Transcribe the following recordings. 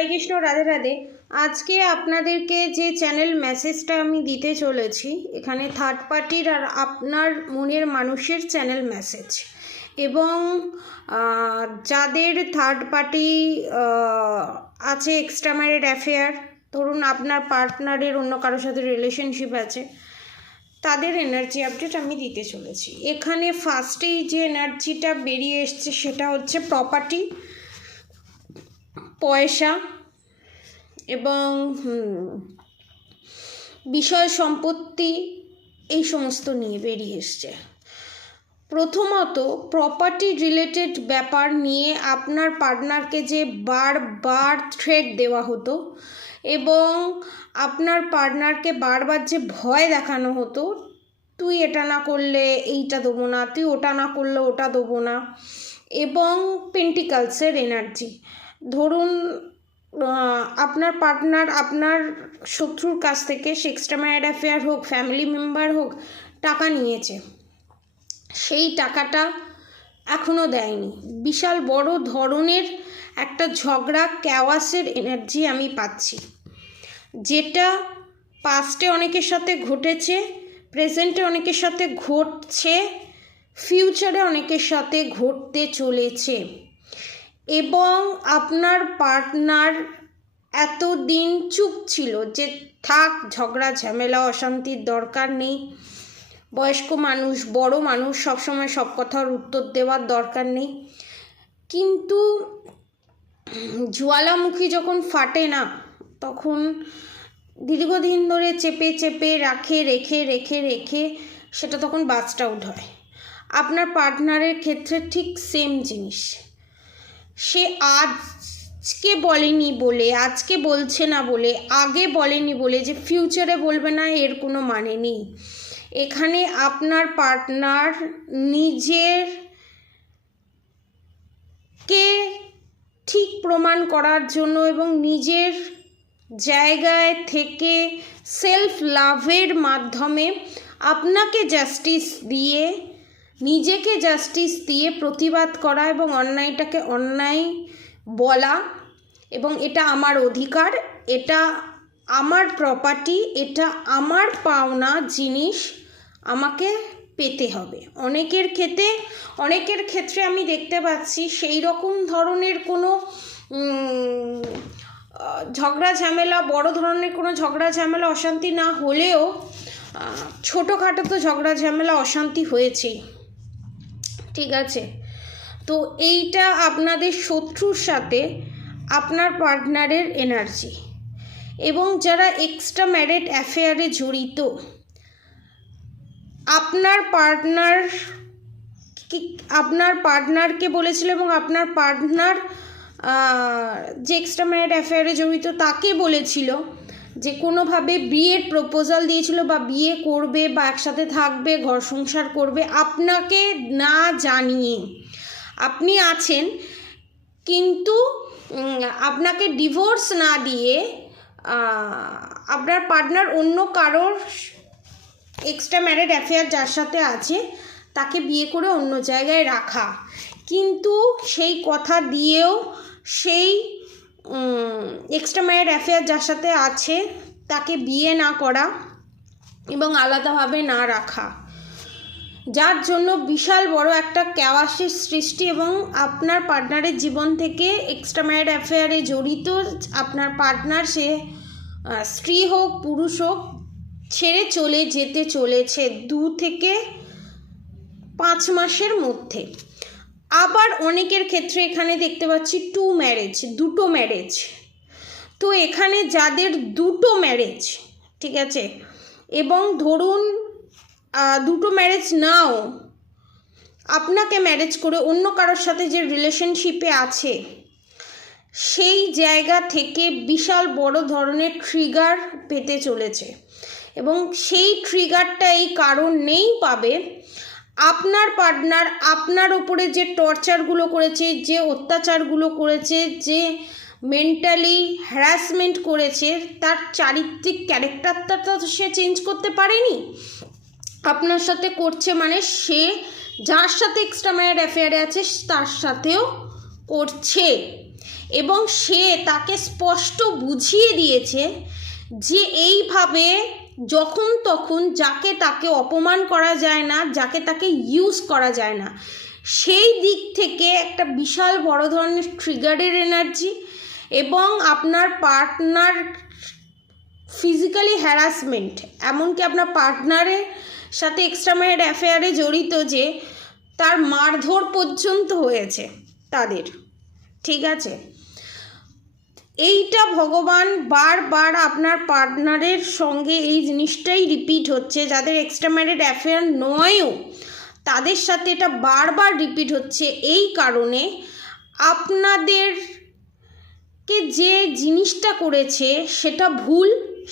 হরে কৃষ্ণ, রাধে রাধে। আজকে আপনাদেরকে যে চ্যানেল মেসেজটা আমি দিতে চলেছি, এখানে থার্ড পার্টির আর আপনার মনের মানুষের চ্যানেল মেসেজ। এবং যাদের থার্ড পার্টি আছে, এক্সট্রা ম্যারিড অ্যাফেয়ার, ধরুন আপনার পার্টনারের অন্য কারোর সাথে রিলেশনশিপ আছে, তাদের এনার্জি আপডেট আমি দিতে চলেছি। এখানে ফার্স্টেই যে এনার্জিটা বেরিয়ে এসছে সেটা হচ্ছে প্রপার্টি, পয়সা এবং বিষয় সম্পত্তি, এই সমস্ত নিয়ে বেরিয়ে এসছে। প্রথমত প্রপার্টি রিলেটেড ব্যাপার নিয়ে আপনার পার্টনারকে যে বারবার থ্রেট দেওয়া হতো এবং আপনার পার্টনারকে বারবার যে ভয় দেখানো হতো, তুই এটা না করলে এইটা দেবো না, তুই ওটা না করলে ওটা দেবো না। এবং পেন্টিকালসের এনার্জি, ধরুন আপনার পার্টনার আপনার শত্রুর কাছ থেকে, সে এক্সট্রা ম্যারিড অ্যাফেয়ার হোক, ফ্যামিলি মেম্বার হোক, টাকা নিয়েছে, সেই টাকাটা এখনও দেয়নি। বিশাল বড় ধরনের একটা ঝগড়া, ক্যাওয়াসের এনার্জি আমি পাচ্ছি, যেটা পাস্টে অনেকের সাথে ঘটেছে, প্রেজেন্টে অনেকের সাথে ঘটছে, ফিউচারে অনেকের সাথে ঘটতে চলেছে। এবং আপনার পার্টনার এতদিন চুপ ছিল যে থাক, ঝগড়া ঝামেলা অশান্তির দরকার নেই, বয়স্ক মানুষ, বড় মানুষ, সবসময় সব কথার উত্তর দেওয়ার দরকার নেই। কিন্তু জ্বালামুখী যখন ফাটে না, তখন দীর্ঘদিন ধরে চেপে চেপে রেখে সেটা তখন বাস্ট আউট হয়। আপনার পার্টনারের ক্ষেত্রে ঠিক সেম জিনিস। সে আজকে বলেনি বলে, আজকে বলছে না বলে, আগে বলেনি বলে যে ফিউচারে বলবে না, এর কোনো মানে নেই। এখানে আপনার পার্টনার নিজেরকে ঠিক প্রমাণ করার জন্য এবং নিজের জায়গায় থেকে সেলফ লাভের মাধ্যমে আপনাকে জাস্টিস দিয়ে, নিজেকে জাস্টিস দিয়ে প্রতিবাদ করা এবং অন্যায়টাকে অন্যায় বলা, এবং এটা আমার অধিকার, এটা আমার প্রপার্টি, এটা আমার পাওনা জিনিস, আমাকে পেতে হবে। অনেকের ক্ষেত্রে আমি দেখতে পাচ্ছি সেই রকম ধরনের কোনো ঝগড়া ঝামেলা, বড় ধরনের কোনো ঝগড়া ঝামেলা অশান্তি না হলেও ছোটোখাটো তো ঝগড়া ঝামেলা অশান্তি হয়েছেই, ঠিক আছে। তো এইটা আপনাদের শত্রুর সাথে আপনার পার্টনারের এনার্জি। এবং যারা এক্সট্রা ম্যারিড অ্যাফেয়ারে জড়িত, আপনার পার্টনারকে বলেছিল এবং আপনার পার্টনার যে এক্সট্রা ম্যারিড অ্যাফেয়ারে জড়িত তাকে বলেছিল যে কোনোভাবে বিয়ের প্রপোজাল দিয়েছিল, বা বিয়ে করবে বা একসাথে থাকবে, ঘর সংসার করবে, আপনাকে না জানিয়ে। আপনি আছেন, কিন্তু আপনাকে ডিভোর্স না দিয়ে আপনার পার্টনার অন্য কারোর এক্সট্রা ম্যারিড অ্যাফেয়ার যার সাথে আছে তাকে বিয়ে করে অন্য জায়গায় রাখা, কিন্তু সেই কথা দিয়েও সেই এক্সট্রা ম্যারিড অ্যাফেয়ার যার সাথে আছে তাকে বিয়ে না করা এবং আলাদাভাবে না রাখা, যার জন্য বিশাল বড় একটা ক্যাওয়াসের সৃষ্টি। এবং আপনার পার্টনারের জীবন থেকে এক্সট্রা ম্যারিড অ্যাফেয়ারে জড়িত আপনার পার্টনার, সে স্ত্রী হোক পুরুষ হোক, ছেড়ে চলে যেতে চলেছে 2 থেকে 5 মাসের মধ্যে। আবার অনেকের ক্ষেত্রে এখানে দেখতে পাচ্ছি দুটো ম্যারেজ। তো এখানে যাদের দুটো ম্যারেজ, ঠিক আছে, এবং ধরুন দুটো ম্যারেজ নাও, আপনাকে ম্যারেজ করে অন্য কারোর সাথে যে রিলেশনশিপে আছে, সেই জায়গা থেকে বিশাল বড় ধরনের ট্রিগার পেতে চলেছে। এবং সেই ট্রিগারটা এই কারণেই পাবে, আপনার পার্টনার আপনার ওপরে যে টর্চারগুলো করেছে, যে অত্যাচারগুলো করেছে, যে মেন্টালি হ্যারাসমেন্ট করেছে, তার চারিত্রিক ক্যারেক্টারটা তো সে চেঞ্জ করতে পারেনি। আপনার সাথে করছে মানে সে যার সাথে এক্সট্রা ম্যারিড অ্যাফেয়ারে আছে তার সাথেও করছে। এবং সে তাকে স্পষ্ট বুঝিয়ে দিয়েছে যে এইভাবে যখন তখন যাকে তাকে অপমান করা যায় না, যাকে তাকে ইউজ করা যায় না। সেই দিক থেকে একটা বিশাল বড় ধরনের ট্রিগারের এনার্জি এবং আপনার পার্টনার ফিজিক্যালি হ্যারাসমেন্ট, এমনকি আপনার পার্টনারের সাথে এক্সট্রা ম্যারিড অ্যাফেয়ারে জড়িত যে তার মারধর পর্যন্ত হয়েছে তাদের, ঠিক আছে। এইটা ভগবান বারবার আপনার পার্টনারের সঙ্গে এই জিনিসটাই রিপিট হচ্ছে, যাদের এক্সট্রা ম্যারিড অ্যাফেয়ার নয়ও তাদের সাথে এটা বারবার রিপিট হচ্ছে। এই কারণে আপনাদেরকে যে জিনিসটা করেছে সেটা ভুল,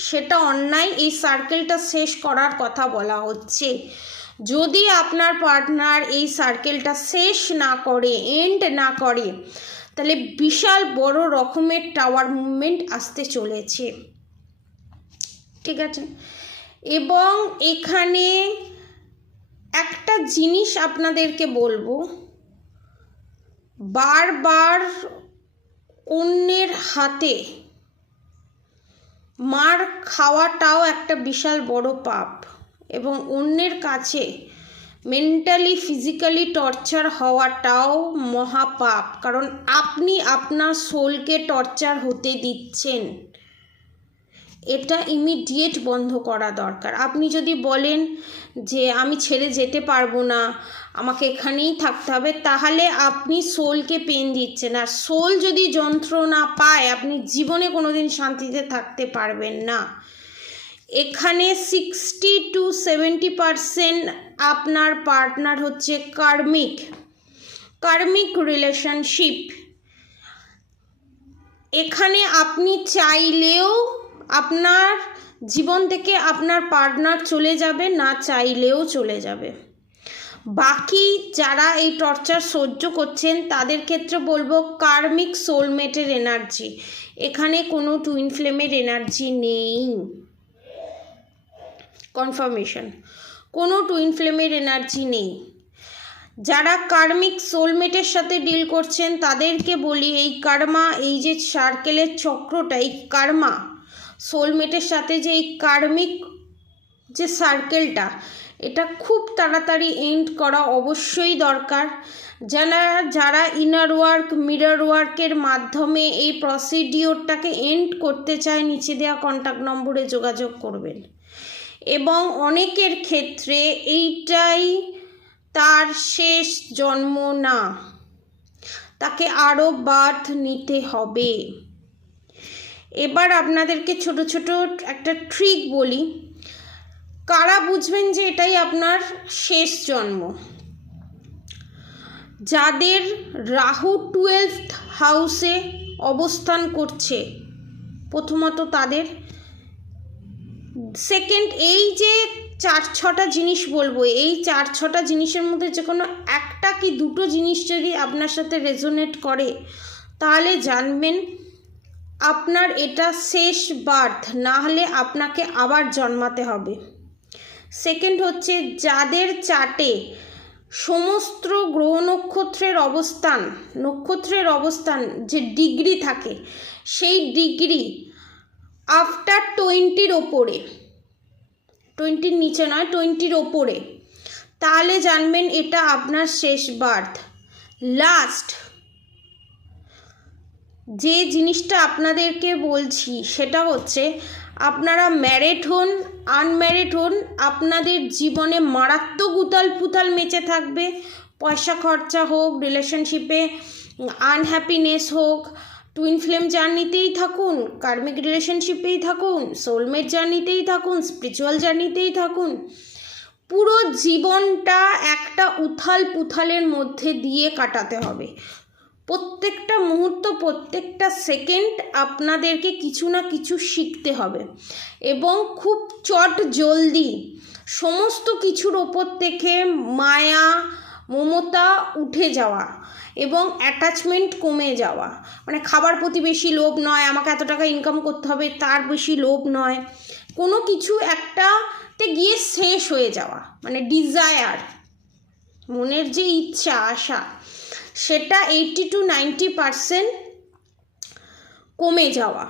সেটা অন্যায়, এই সার্কেলটা শেষ করার কথা বলা হচ্ছে। যদি আপনার পার্টনার এই সার্কেলটা শেষ না করে, এন্ড না করে, তাহলে বিশাল বড় রকমের টাওয়ার মুভমেন্ট আসতে চলেছে, ঠিক আছে। এবং এখানে একটা জিনিস আপনাদেরকে বলবো, বারবার অন্যের হাতে মার খাওয়াটাও একটা বিশাল বড় পাপ, এবং অন্যের কাছে মেন্টালি ফিজিক্যালি টর্চার হওয়াটাও মহাপাপ, কারণ আপনি আপনার সোলকে টর্চার হতে দিচ্ছেন। এটা ইমিডিয়েট বন্ধ করা দরকার। আপনি যদি বলেন যে আমি ছেড়ে যেতে পারবো না, আমাকে এখানেই থাকতে হবে, তাহলে আপনি সোলকে পেন দিচ্ছেন। আর সোল যদি যন্ত্রণা পায়, আপনি জীবনে কোনোদিন শান্তিতে থাকতে পারবেন না। এখানে 60 to 70% আপনার পার্টনার হচ্ছে কার্মিক রিলেশনশিপ। এখানে আপনি চাইলেও আপনার জীবন থেকে আপনার পার্টনার চলে যাবে, না চাইলেও চলে যাবে। বাকি যারা এই টর্চার সহ্য করছেন তাদের ক্ষেত্রে বলবো কার্মিক সোলমেটের এনার্জি, এখানে কোনো টুইন ফ্লেমের এনার্জি নেই। কনফার্মেশন, কোনো টুইন ফ্লেমের এনার্জি নেই। যারা কার্মিক সোলমেটের সাথে ডিল করছেন তাদেরকে বলি, এই কার্মা, এই যে সার্কেলের চক্রটা, এই কার্মা সোলমেটের সাথে যে এই কার্মিক যে সার্কেলটা, এটা খুব তাড়াতাড়ি এন্ড করা অবশ্যই দরকার। যারা ইনার ওয়ার্ক, মিরর ওয়ার্কের মাধ্যমে এই প্রসিডিওরটাকে এন্ড করতে চায়, নিচে দেওয়া কন্ট্যাক্ট নম্বরে যোগাযোগ করবেন। এবং অনেকের ক্ষেত্রে এইটাই তার শেষ জন্ম না, তাকে আরও বার্থ নিতে হবে। এবার আপনাদেরকে ছোট ছোট একটা ট্রিক বলি, কারা বুঝবেন যে এটাই আপনার শেষ জন্ম। যাদের রাহু 12th হাউসে অবস্থান করছে প্রথমত তাদের, সেকেন্ড, এই যে 4-6টা জিনিস বলবো, এই 4-6টা জিনিসের মধ্যে যে কোনো একটা কি দুটো জিনিস যদি আপনার সাথে রেজোনেট করে, তাহলে জানবেন আপনার এটা শেষ বার্থ, না হলে আপনাকে আবার জন্মাতে হবে। সেকেন্ড হচ্ছে, যাদের চার্টে সমস্ত গ্রহ নক্ষত্রের অবস্থান যে ডিগ্রি থাকে, সেই ডিগ্রি আফটার 20-র ওপরে, 20-র নিচে নয়, 20-র ওপরে, তাহলে জানবেন এটা আপনার শেষ বার্থ। লাস্ট যে জিনিসটা আপনাদেরকে বলছি সেটা হচ্ছে, আপনারা ম্যারিড হন, আনম্যারিড হন, আপনাদের জীবনে মারাত্মক উথাল পুথাল মেচে থাকবে। পয়সা খরচা হোক, রিলেশনশিপে আনহ্যাপিনেস হোক, টুইন ফ্লেম জার্নিতেই থাকুন, কার্মিক রিলেশনশিপেই থাকুন, সোলমেট জার্নিতেই থাকুন, স্পিরিচুয়াল জার্নিতেই থাকুন, পুরো জীবনটা একটা উথাল পুথালের মধ্যে দিয়ে কাটাতে হবে। প্রত্যেকটা মুহূর্ত, প্রত্যেকটা সেকেন্ড আপনাদেরকে কিছু না কিছু শিখতে হবে, এবং খুব জলদি সমস্ত কিছুর ওপর থেকে মায়া মমতা উঠে যাওয়া এবং অ্যাটাচমেন্ট কমে যাওয়া। মানে খাবার প্রতি বেশি লোভ নয়, আমাকে এত টাকা ইনকাম করতে হবে তার বেশি লোভ নয়, কোনো কিছু একটাতে গিয়ে শেষ হয়ে যাওয়া, মানে ডিজায়ার, মনের যে ইচ্ছা আশা, সেটা 80 to 90% কমে যাওয়া,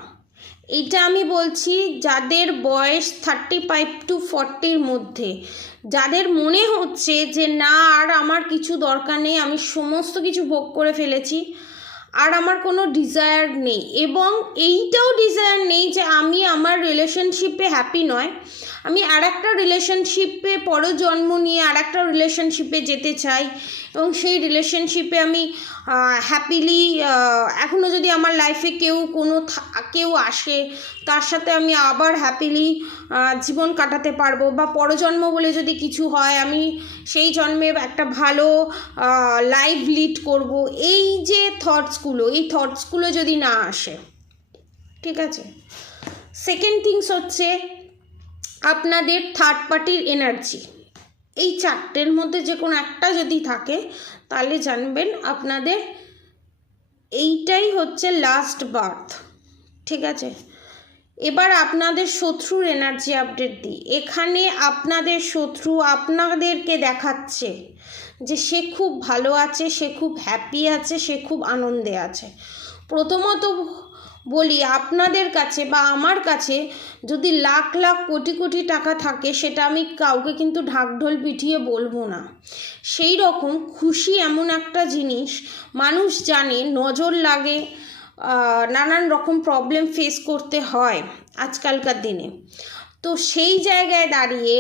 এটা আমি বলছি যাদের বয়স 35 to 40-র মধ্যে, যাদের মনে হচ্ছে যে না আর আমার কিছু দরকার নেই, আমি সমস্ত কিছু ভোগ করে ফেলেছি, আর আমার কোনো ডিজায়ার নেই, এবং এইটাও ডিজায়ার নেই যে আমি আমার রিলেশনশিপে হ্যাপি নয়, আমি আর একটা রিলেশনশিপে পরজন্ম নিয়ে আর একটা রিলেশনশিপে যেতে চাই, এবং সেই রিলেশনশিপে আমি হ্যাপিলি এখনও যদি আমার লাইফে কেউ আসে তার সাথে আমি আবার হ্যাপিলি জীবন কাটাতে পারবো, বা পরজন্ম বলে যদি কিছু হয় আমি সেই জন্মে একটা ভালো লাইফ লিড করব, এই যে থটসগুলো যদি না আসে, ঠিক আছে। সেকেন্ড থিংস হচ্ছে আপনাদের থার্ড পার্টির এনার্জি, এই চারটের মধ্যে যে কোনো একটা যদি থাকে তাহলে জানবেন আপনাদের এইটাই হচ্ছে লাস্ট বার্থ, ঠিক আছে। এবার আপনাদের শত্রুর এনার্জি আপডেট দিই। এখানে আপনাদের শত্রু আপনাদেরকে দেখাচ্ছে যে সে খুব ভালো আছে, সে খুব হ্যাপি আছে, সে খুব আনন্দে আছে। প্রথমত বলি, আপনাদের কাছে বা আমার কাছে যদি লাখ লাখ কোটি কোটি টাকা থাকে, সেটা আমি কাউকে কিন্তু ঢাকঢোল পিটিয়ে বলবো না। সেই রকম খুশি এমন একটা জিনিস, মানুষ জানে নজর লাগে, নানান রকম প্রবলেম ফেস করতে হয় আজকালকার দিনে। তো সেই জায়গায় দাঁড়িয়ে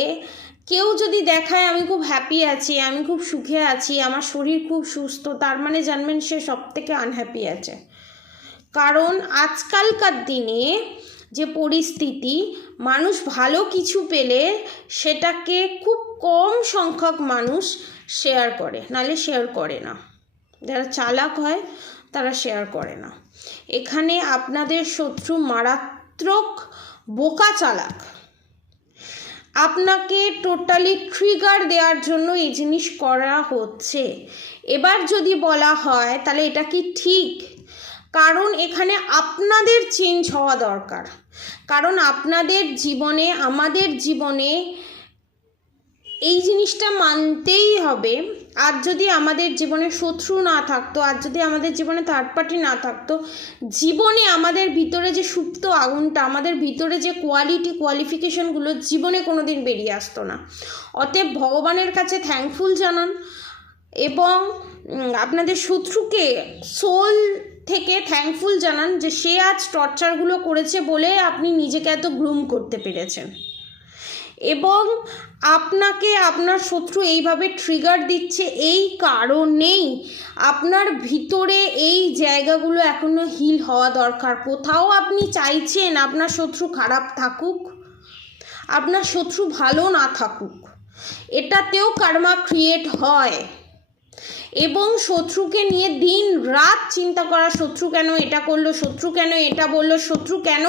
কেউ যদি দেখায় আমি খুব হ্যাপি আছি, আমি খুব সুখে আছি, আমার শরীর খুব সুস্থ, তার মানে জানবেন সে সব থেকে আনহ্যাপি আছে। কারণ আজকালকার দিনে যে পরিস্থিতি, মানুষ ভালো কিছু পেলে সেটাকে খুব কম সংখ্যক মানুষ শেয়ার করে, নাহলে শেয়ার করে না। যারা চালাক হয় তারা শেয়ার করে না। এখানে আপনাদের শত্রু মারাত্মক বোকা চালাক, আপনাকে টোটালি ট্রিগার দেওয়ার জন্য এই জিনিস করা হচ্ছে। এবার যদি বলা হয় তাহলে এটা কি ঠিক? কারণ এখানে আপনাদের চেঞ্জ হওয়া দরকার, কারণ আপনাদের জীবনে, আমাদের জীবনে এই জিনিসটা মানতেই হবে। আর যদি আমাদের জীবনে শত্রু না থাকতো, আর যদি আমাদের জীবনে থার্ড পার্টি না থাকতো, জীবনে আমাদের ভিতরে যে সুপ্ত আগুনটা, আমাদের ভিতরে যে কোয়ালিফিকেশনগুলো জীবনে কোনো দিন বেরিয়ে আসতো না। অতএব ভগবানের কাছে থ্যাঙ্কফুল জানান, এবং আপনাদের শত্রুকে সোল থেকে থ্যাঙ্কফুল জানান যে সে আজ টর্চারগুলো করেছে বলে আপনি নিজেকে এত গ্রুম করতে পেরেছেন। এবং আপনাকে আপনার শত্রু এইভাবে ট্রিগার দিচ্ছে এই কারণেই আপনার ভিতরে এই জায়গাগুলো এখনো হিল হওয়া দরকার। কোথাও আপনি চাইছেন আপনার শত্রু খারাপ থাকুক, আপনার শত্রু ভালো না থাকুক, এটাতেও কার্মা ক্রিয়েট হয়। এবং শত্রুকে নিয়ে দিন রাত চিন্তা করা, শত্রু কেন এটা করলো, শত্রু কেন এটা বললো, শত্রু কেন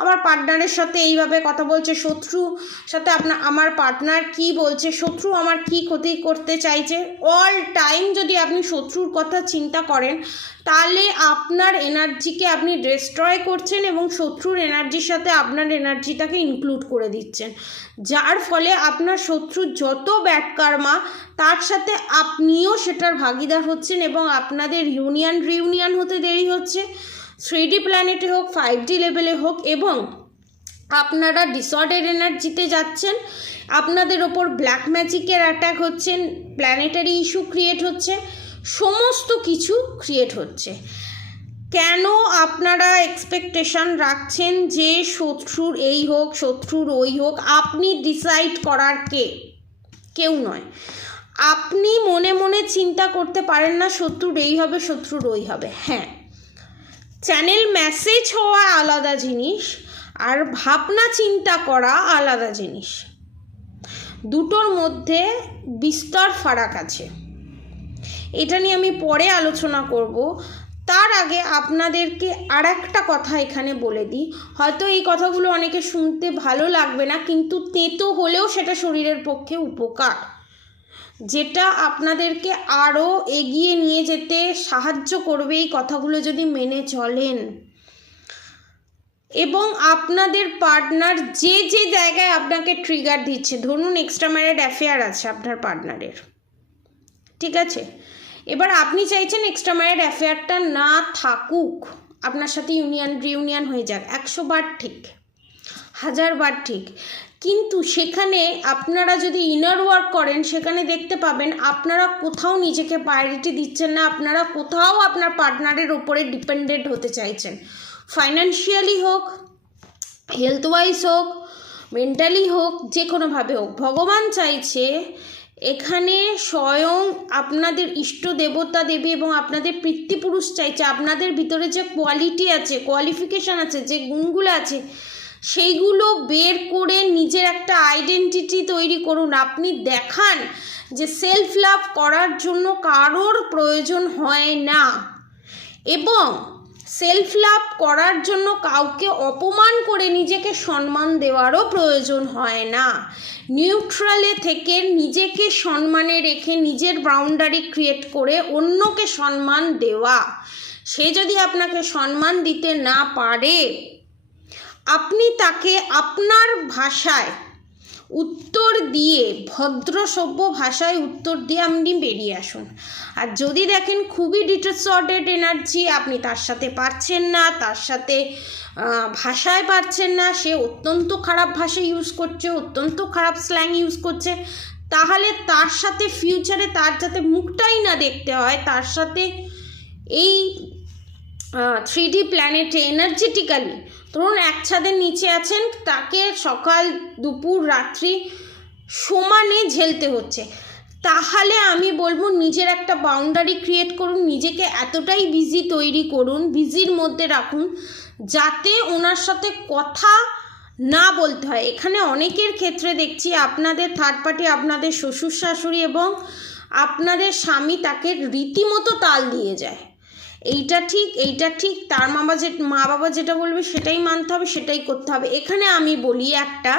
আমার পার্টনারের সাথে এইভাবে কথা বলছে, শত্রু সাথে আমার পার্টনার কি বলছে, শত্রু আমার কি ক্ষতি করতে চাইছে, অল টাইম যদি আপনি শত্রুর কথা চিন্তা করেন তাহলে আপনার এনার্জিকে আপনি ডিস্ট্রয় করছেন, এবং শত্রুর এনার্জির সাথে আপনার এনার্জিটাকে ইনক্লুড করে দিচ্ছেন, যার ফলে আপনার শত্রুর যত ব্যাড কার্মা তার সাথে আপনিও সেটার ভাগিদার হচ্ছেন, এবং আপনাদের রিউনিয়ন হতে দেরি হচ্ছে, 3D প্ল্যানেটে হোক, 5D লেভেলে হোক, এবং আপনারা ডিসঅর্ডার এনার্জিতে যাচ্ছেন, আপনাদের ওপর ব্ল্যাক ম্যাজিকের অ্যাটাক হচ্ছেন, প্ল্যানেটারি ইস্যু ক্রিয়েট হচ্ছে, সমস্ত কিছু ক্রিয়েট হচ্ছে। কেন আপনারা এক্সপেকটেশন রাখছেন যে শত্রুর এই হোক, শত্রুর ওই হোক? আপনি ডিসাইড করার কেউ নয়। আপনি মনে মনে চিন্তা করতে পারেন না শত্রুর এই হবে, শত্রুর ওই হবে। হ্যাঁ, চ্যানেল মেসেজ হওয়া আলাদা জিনিস, আর ভাবনা চিন্তা করা আলাদা জিনিস, দুটোর মধ্যে বিস্তর ফারাক আছে। এটা নিয়ে আমি পরে আলোচনা করব। তার আগে আপনাদেরকে আর একটা কথা এখানে বলে দিই, হয়তো এই কথাগুলো অনেকে শুনতে ভালো লাগবে না, কিন্তু তেতো হলেও সেটা শরীরের পক্ষে উপকার, যেটা আপনাদেরকে আরও এগিয়ে নিয়ে যেতে সাহায্য করবে এই কথাগুলো যদি মেনে চলেন। এবং আপনাদের পার্টনার যে যে জায়গায় আপনাকে ট্রিগার দিচ্ছে, ধরুন এক্সট্রা ম্যারিড অ্যাফেয়ার আছে আপনার পার্টনারের, ঠিক আছে, এবার আপনি চাইছেন এক্সট্রা ম্যারিড অ্যাফেয়ারটা না থাকুক, আপনার সাথে রিউনিয়ন হয়ে যাক, 100 বার ঠিক, 1000 বার ঠিক, কিন্তু সেখানে আপনারা যদি ইনার ওয়ার্ক করেন সেখানে দেখতে পাবেন আপনারা কোথাও নিজেকে প্রায়োরিটি দিচ্ছেন না, আপনারা কোথাও আপনার পার্টনারের ওপরে ডিপেন্ডেন্ট হতে চাইছেন, ফাইন্যান্সিয়ালি হোক, হেলথ ওয়াইজ হোক, মেন্টালি হোক, যে কোনোভাবে হোক। ভগবান চাইছে এখানে স্বয়ং আপনাদের ইষ্ট দেবতা দেবী এবং আপনাদের পিতৃপুরুষ চাইছে আপনাদের ভিতরে যে কোয়ালিটি আছে, কোয়ালিফিকেশান আছে, যে গুণগুলো আছে সেইগুলো বের করে নিজের একটা আইডেন্টিটি তৈরি করুন। আপনি দেখান যে সেলফ লাভ করার জন্য কারোর প্রয়োজন হয় না এবং সেলফ লাভ করার জন্য কাউকে অপমান করে নিজেকে সম্মান দেওয়ারও প্রয়োজন হয় না। নিউট্রালে থেকে নিজেকে সম্মানে রেখে নিজের বাউন্ডারি ক্রিয়েট করে অন্যকে সম্মান দেওয়া। সে যদি আপনাকে সম্মান দিতে না পারে আপনি তাকে আপনার ভাষায় উত্তর দিয়ে, ভদ্র সভ্য ভাষায় উত্তর দিয়ে আপনি বেরিয়ে আসুন। আর যদি দেখেন খুবই ডিসঅর্ডার্ড এনার্জি, আপনি তার সাথে পারছেন না, তার সাথে ভাষায় পারছেন না, সে অত্যন্ত খারাপ ভাষা ইউজ করছে, অত্যন্ত খারাপ স্ল্যাং ইউজ করছে, তাহলে তার সাথে ফিউচারে তার যাতে মুখটাই না দেখতে হয়, তার সাথে এই 3D প্ল্যানেটে এনার্জেটিক্যালি ধরুন এক ছাদের নিচে আছেন, তাকে সকাল দুপুর রাত্রি সমানে ঝেলতে হচ্ছে, তাহলে আমি বলবো নিজের একটা বাউন্ডারি ক্রিয়েট করুন, নিজেকে এতটাই বিজি তৈরি করুন, বিজির মধ্যে রাখুন যাতে ওনার সাথে কথা না বলতে হয়। এখানে অনেকের ক্ষেত্রে দেখছি আপনাদের থার্ড পার্টি, আপনাদের শ্বশুর শাশুড়ি এবং আপনাদের স্বামী তাকে রীতিমতো তাল দিয়ে যায়, এইটা ঠিক, এইটা ঠিক, তার মা বাবা যেটা বলবে সেটাই মানতে হবে, সেটাই করতে হবে। এখানে আমি বলি একটা,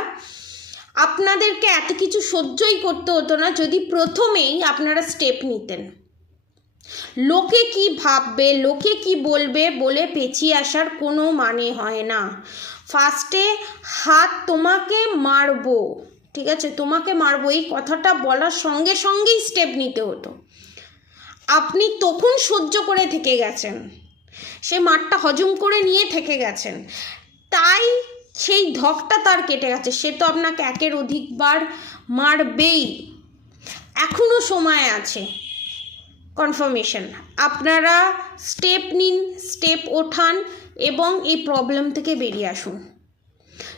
আপনাদেরকে এত কিছু সহ্যই করতে হতো না যদি প্রথমেই আপনারা স্টেপ নিতেন। লোকে কি ভাববে, লোকে কি বলবে বলে পেছিয়ে আসার কোনো মানে হয় না। ফার্স্টে হাত তোমাকে মারবো, ঠিক আছে, তোমাকে মারবো এই কথাটা বলার সঙ্গে সঙ্গেই স্টেপ নিতে হতো। আপনি তখন সহ্য করে থেকে গেছেন, সে মারটা হজম করে নিয়ে থেকে গেছেন, তাই সেই ধকটা তার কেটে গেছে, সে তো আপনাকে একের অধিকবার মারবেই। এখনও সময় আছে, কনফার্মেশন, আপনারা স্টেপ নিন, স্টেপ ওঠান এবং এই প্রবলেম থেকে বেরিয়ে আসুন।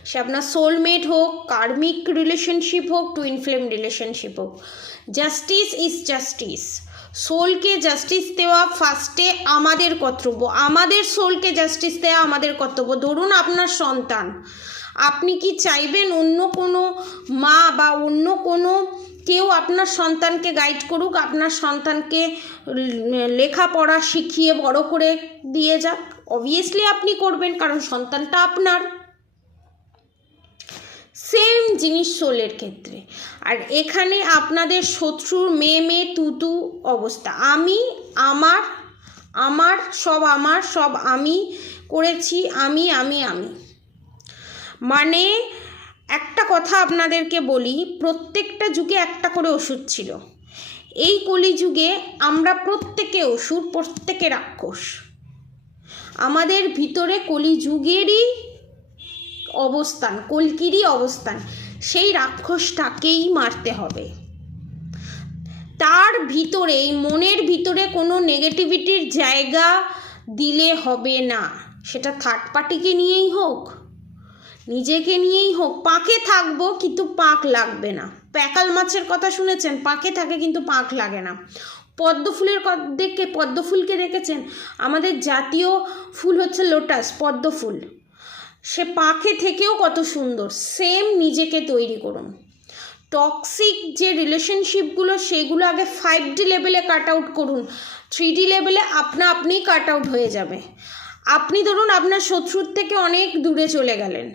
সে আপনার সোলমেট হোক, কার্মিক রিলেশনশিপ হোক, টুইন ফ্লেম রিলেশনশিপ হোক, জাস্টিস ইজ জাস্টিস। সোলকে জাস্টিস দেওয়া ফার্স্টে আমাদের কর্তব্য, আমাদের সোলকে জাস্টিস দেওয়া আমাদের কর্তব্য। ধরুন আপনার সন্তান, আপনি কি চাইবেন অন্য কোনো মা বা অন্য কোনো কেউ আপনার সন্তানকে গাইড করুক, আপনার সন্তানকে লেখাপড়া শিখিয়ে বড় করে দিয়ে যাক? অবভিয়াসলি আপনি করবেন, কারণ সন্তানটা আপনার। সেম জিনিস সোলের ক্ষেত্রে। আর এখানে আপনাদের শত্রুর মেয়ে তুতু অবস্থা, আমার সব আমি করেছি, আমি মানে একটা কথা আপনাদেরকে বলি, প্রত্যেকটা যুগে একটা করে ওষুধ ছিল। এই কলিযুগে আমরা প্রত্যেকে অসুর, প্রত্যেকে রাক্ষস। আমাদের ভিতরে কলিযুগেরই অবস্থান, কলকিরই অবস্থান, সেই রাক্ষসটাকেই মারতে হবে। তার ভিতরে, মনের ভিতরে কোনো নেগেটিভিটির জায়গা দিলে হবে না। সেটা থার্ড পার্টিকে নিয়েই হোক, নিজেকে নিয়েই হোক। পাকে থাকবো কিন্তু পাক লাগবে না। প্যাকাল মাছের কথা শুনেছেন? পাকে থাকে কিন্তু পাক লাগে না। পদ্মফুলকে দেখেছেন? আমাদের জাতীয় ফুল হচ্ছে লোটাস, পদ্মফুল। সে পাখে থেকেও কত সুন্দর। সেম নিজেকে তৈরি করুন। টক্সিক যে রিলেশনশিপগুলো সেগুলো আগে 5D লেভেলে কাট আউট করুন, 3D লেভেলে আপনিই কাট আউট হয়ে যাবে। আপনি ধরুন আপনার শত্রুর থেকে অনেক দূরে চলে গেলেন,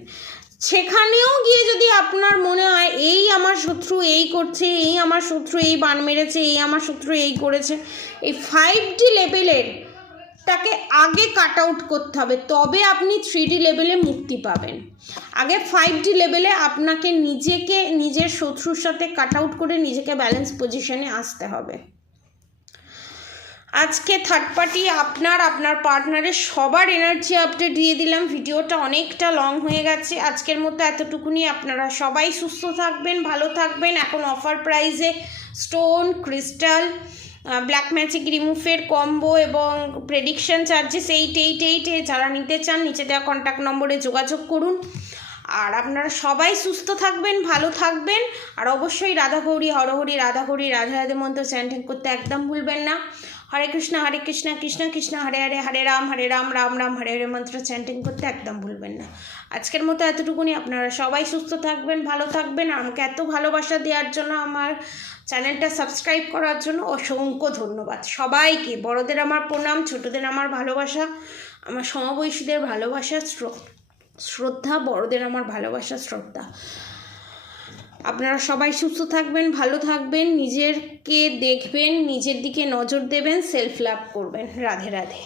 সেখানেও গিয়ে যদি আপনার মনে হয় এই আমার শত্রু এই করছে, এই আমার শত্রু এই বান মেরেছে, এই আমার শত্রু এই করেছে, এই 5D লেভেলের তাকে আগে কাট আউট করতে হবে, তবে আপনি 3D লেভেলে মুক্তি পাবেন। আগে 5D লেভেলে আপনাকে নিজের শত্রুর সাথে কাট আউট করে নিজেকে ব্যালেন্স পজিশনে আসতে হবে। আজকে থার্ড পার্টি আপনার পার্টনারের সবার এনার্জি আপডেট দিয়ে দিলাম। ভিডিওটা অনেকটা লং হয়ে গেছে, আজকের মতো এতটুকুনি। আপনারা সবাই সুস্থ থাকবেন, ভালো থাকবেন। এখন অফার প্রাইসে স্টোন, ক্রিস্টাল, ব্ল্যাক ম্যাজিক রিমুভের কম্বো এবং প্রেডিকশন চার্জেস 888 যারা নিতে চান নিচে দেওয়া কন্ট্যাক্ট নম্বরে যোগাযোগ করুন। আর আপনারা সবাই সুস্থ থাকবেন, ভালো থাকবেন। আর অবশ্যই রাধা গৌরী হরহরি রাধা গৌরী রাধা রাধে মন্ত্র চ্যান্টিং করতে একদম ভুলবেন না। হরে কৃষ্ণ কৃষ্ণ কৃষ্ণ হরে হরে, হরে রাম রাম রাম হরে হরে মন্ত্র চ্যান্টিং করতে একদম ভুলবেন না। আজকের মতো এতটুকুনি। আপনারা সবাই সুস্থ থাকবেন, ভালো থাকবেন। আর আমাকে এত ভালোবাসা দেওয়ার জন্য, আমার চ্যানেলটা সাবস্ক্রাইব করার জন্য অসংখ্য ধন্যবাদ সবাইকে। বড়দের আমার প্রণাম, ছোটদের আমার ভালোবাসা, আমার সমবয়সীদের ভালোবাসা শ্রদ্ধা, বড়দের আমার ভালোবাসা শ্রদ্ধা। আপনারা সবাই সুস্থ থাকবেন, ভালো থাকবেন, নিজেরকে দেখবেন, নিজের দিকে নজর দেবেন, সেলফ লাভ করবেন। রাধে রাধে।